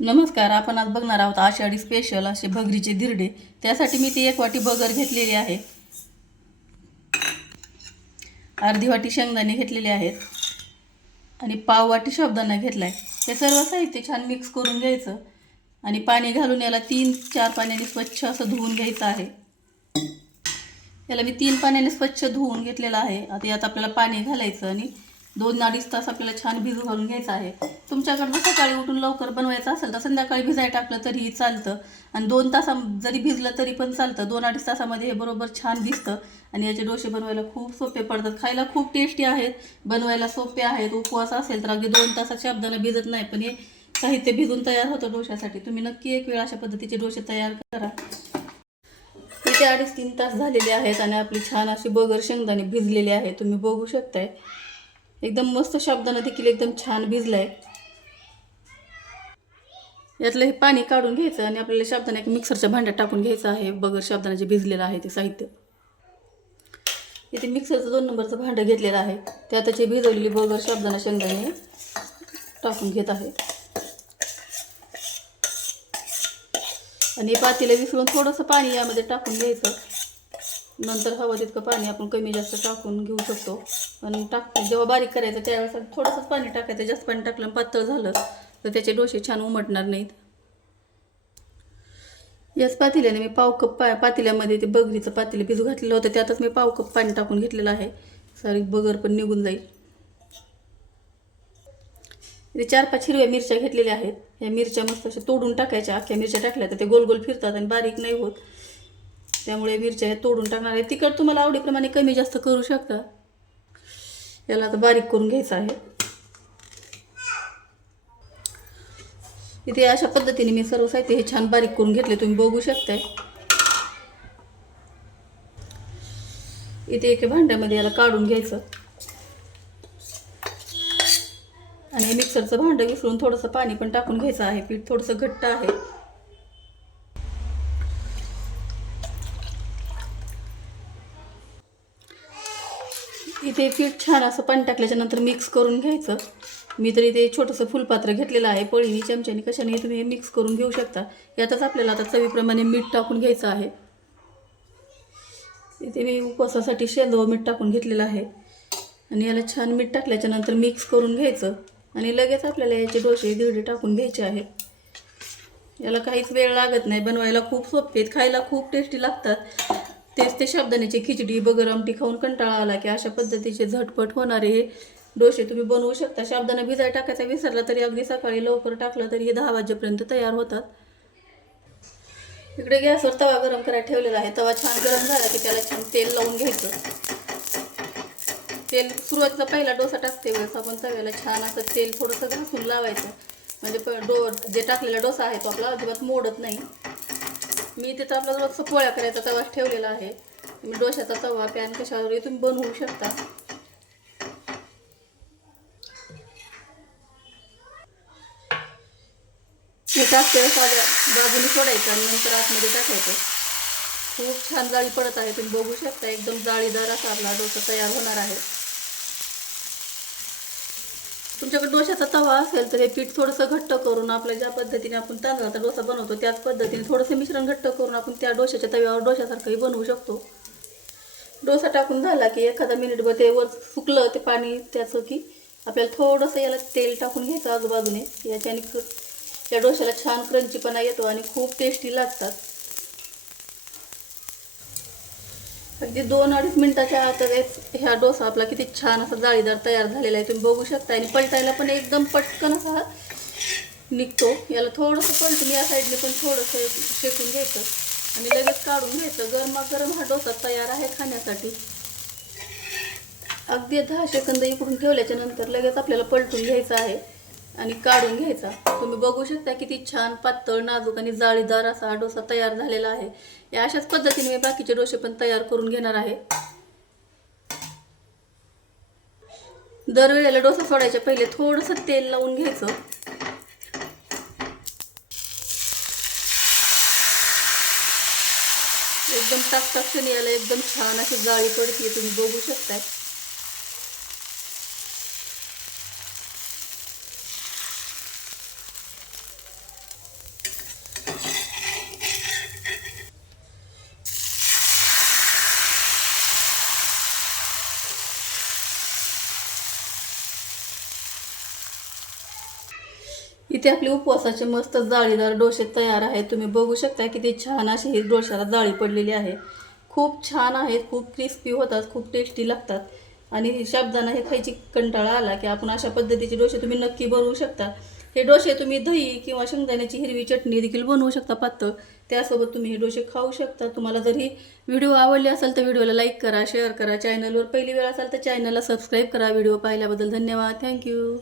नमस्कार. आपण आज बघणार आहोत आषाढी स्पेशल असे भगरीचे धिरडे. त्यासाठी मी ती 1 वाटी भगर घेतलेली आहे, अर्धी वाटी शेंगदाणे घेतलेले आहेत आणि पाव वाटी साबुदाणा घेतला आहे. हे सर्व साहित्य छान मिक्स करून घ्यायचं आणि पाणी घालून याला 3-4 पाण्याने स्वच्छ असं धुवून घ्यायचं आहे. याला मी 3 पाण्याने स्वच्छ धुवून घेतलेलं आहे. आता यात आपल्याला पाणी घालायचं आणि 2-2.5 तास आपल्याला छान भिजू घालून घ्यायचं आहे. तुमच्याकडनं सकाळी उठून लवकर बनवायचं असेल तर संध्याकाळी भिजायला टाकलं तरीही चालतं आणि 2 तास जरी भिजलं तरी पण चालतं. 2-2.5 तासामध्ये हे बरोबर छान भिजतं आणि याचे डोसे बनवायला खूप सोपे पडतात. खायला खूप टेस्टी आहेत, बनवायला सोपे आहेत. उपवास असेल तर अगदी 2 तासात साबुदाणा भिजत नाही, पण हे साहित्य भिजून तयार होतं डोश्यासाठी. तुम्ही नक्की एक वेळ अशा पद्धतीचे डोसे तयार करा. इथे 2.5-3 तास झालेले आहेत आणि आपली छान अशी भगर शेंगदाणे भिजलेले आहे. तुम्ही बघू शकताय एकदम मस्त साबुदाणा देखील एकदम छान भिजलाय. यातलं हे पाणी काढून घ्यायचं आणि आपल्याला साबुदाणा एक मिक्सरच्या भांड्यात टाकून घ्यायचं आहे. भगर साबुदाणा जे भिजलेलं आहे ते साहित्य इथे मिक्सरचं 2 नंबरचं भांडं घेतलेलं आहे. त्यात जे भिजवलेली भगर साबुदाणा शेंगदाणे टाकून घेत आहे आणि पातेलं विसळून थोडंसं पाणी यामध्ये टाकून घ्यायचं. नंतर हवं तितकं पाणी आपण कमी जास्त टाकून घेऊ शकतो. पण जेव्हा बारीक करायचं त्यावेळेस थोडंसंच पाणी टाकायचं. जास्त पाणी टाकलं पातळ झालं तर त्याचे डोसे छान उमटणार नाहीत. याच पातेल्याने मी पाव कप पातेल्यामध्ये ते भगरीचं पातेलं भिजू घातलेलं होतं, त्यातच मी पाव कप पाणी टाकून घेतलेलं आहे. सारी भगर पण निघून जाईल. इथे 4-5 हिरव्या मिरच्या घेतलेल्या आहेत. या मिरच्या मस्त अशा तोडून टाकायच्या. अख्ख्या मिरच्या टाकल्या तर ते गोल गोल फिरतात आणि बारीक नाही होत, त्यामुळे मिरच्या हे तोडून टाकणार आहे. तिखट तुम्हाला आवडीप्रमाणे कमी जास्त करू शकता. याला आता बारीक करून घ्यायचं आहे. इथे अशा पद्धतीने मी सर्व साहित्य हे छान बारीक करून घेतले, तुम्ही बघू शकताय. इथे एका भांड्यामध्ये याला काढून घ्यायचं आणि मिक्सरचं भांडं विसळून थोडंसं पाणी पण टाकून घ्यायचं आहे. पीठ थोडंसं घट्ट आहे. इथे पीठ छान असं पाणी टाकल्याच्या नंतर मिक्स करून घ्यायचं. मी तर इथे छोटंसं फुलपात्र घेतलेलं आहे. पळीने चमच्याने कशाने तुम्ही हे मिक्स करून घेऊ शकता. यातच आपल्याला आता चवीप्रमाणे मीठ टाकून घ्यायचं आहे. इथे मी उपवासासाठी शेंदव मीठ टाकून घेतलेलं आहे आणि याला छान मीठ टाकल्याच्या नंतर मिक्स करून घ्यायचं आणि लगेच आपल्याला याचे डोसे धिरडे टाकून घ्यायचे आहेत. याला काहीच वेळ लागत नाही, बनवायला खूप सोपे आहेत, खायला खूप टेस्टी लागतात. तेच ते साबुदाण्याची खिचडी भगर आमटी खाऊन कंटाळा आला की अशा पद्धतीचे झटपट होणारे हे डोसे तुम्ही बनवू शकता. साबुदाणा भिजायला टाकायचा विसरला तरी अगदी सकाळी लवकर टाकलं तरी हे 10 वाजेपर्यंत तयार होतात. इकडे गॅसवर तवा गरम करायला ठेवलेला आहे. तवा छान गरम झाला की त्याला छान तेल लावून घ्यायचं. तेल सुरुवातीचा पहिला डोसा टाकते वेळेस आपण तव्याला छान असं तेल थोडंसं घासून लावायचं, म्हणजे जे टाकलेला डोसा आहे तो आपला अजिबात मोडत नाही. मी तिथं आपला रोजचं पोळ्या करायचा तवा ठेवलेला आहे. तुम्ही डोशाचा तवा पॅन कशावरही तुम्ही बनवू शकता. हे टाकते साध्या बाजूने सोडायचं आणि नंतर आतमध्ये टाकायचं. खूप छान जाळी पडत आहे, तुम्ही बघू शकता. एकदम जाळीदार असा आपला डोसा तयार होणार आहे. तुमच्याकडे डोशाचा तवा असेल तर हे पीठ थोडंसं घट्ट करून आपल्या ज्या पद्धतीने आपण तांदळाचा डोसा बनवतो त्याच पद्धतीने थोडंसं मिश्रण घट्ट करून आपण त्या डोशाच्या तव्यावर डोशासारखंही बनवू शकतो. डोसा टाकून झाला की एखादा मिनिटभर ते वर सुकलं ते पाणी त्याचं की आपल्याला थोडंसं याला तेल टाकून घ्यायचं आजूबाजूने. याच्याने त्या डोशाला छान क्रंचीपणा येतो आणि खूप टेस्टी लागतात. अगदी 2-2.5 मिनिटाच्या आतच ह्या डोसा आपला किती छान असा जाळीदार तयार झालेला आहे, तुम्ही बघू शकता. आणि पलटायला पण एकदम पटकन असा निघतो. याला थोडंसं पलटून या साईडने पण थोडंसं शेकून घ्यायचं आणि लगेच काढून घ्यायचं. गरमागरम हा डोसा तयार आहे खाण्यासाठी. अगदी 10 सेकंद इकडून ठेवल्याच्या नंतर लगेच आपल्याला पलटून घ्यायचं आहे आणि काढून घ्यायचा. तुम्ही बघू शकता किती छान पातळ नाजूक आणि जाळीदार असा हा डोसा तयार झालेला आहे. या अशाच पद्धतीने मी बाकीचे डोसे पण तयार करून घेणार आहे. दरवेळेला डोसा सोडायच्या पहिले थोडंसं तेल लावून घ्यायचं. एकदम टाकटाक्षणी याला एकदम छान अशी जाळी पडते, तुम्ही बघू शकताय. इथे आपले उपवासाचे मस्त जाळीदार डोसे तयार आहेत. तुम्ही बघू शकता किती छान अशी ही डोश्याला जाळी पडलेली आहे. खूप छान आहेत, खूप क्रिस्पी होतात, खूप टेस्टी लागतात. आणि साबुदाणा हे खायची कंटाळा आला की आपण अशा पद्धतीचे डोसे तुम्ही नक्की बनवू शकता. हे डोसे तुम्ही दही किंवा शेंगदाण्याची हिरवी चटणी देखील बनवू शकता पातळ. त्यासोबत तुम्ही हे डोसे खाऊ शकता. तुम्हाला जर ही व्हिडिओ आवडली असेल तर व्हिडिओला लाईक करा, शेअर करा. चॅनलवर पहिली वेळ असाल तर चॅनलला सबस्क्राईब करा. व्हिडिओ पाहिल्याबद्दल धन्यवाद. थँक्यू.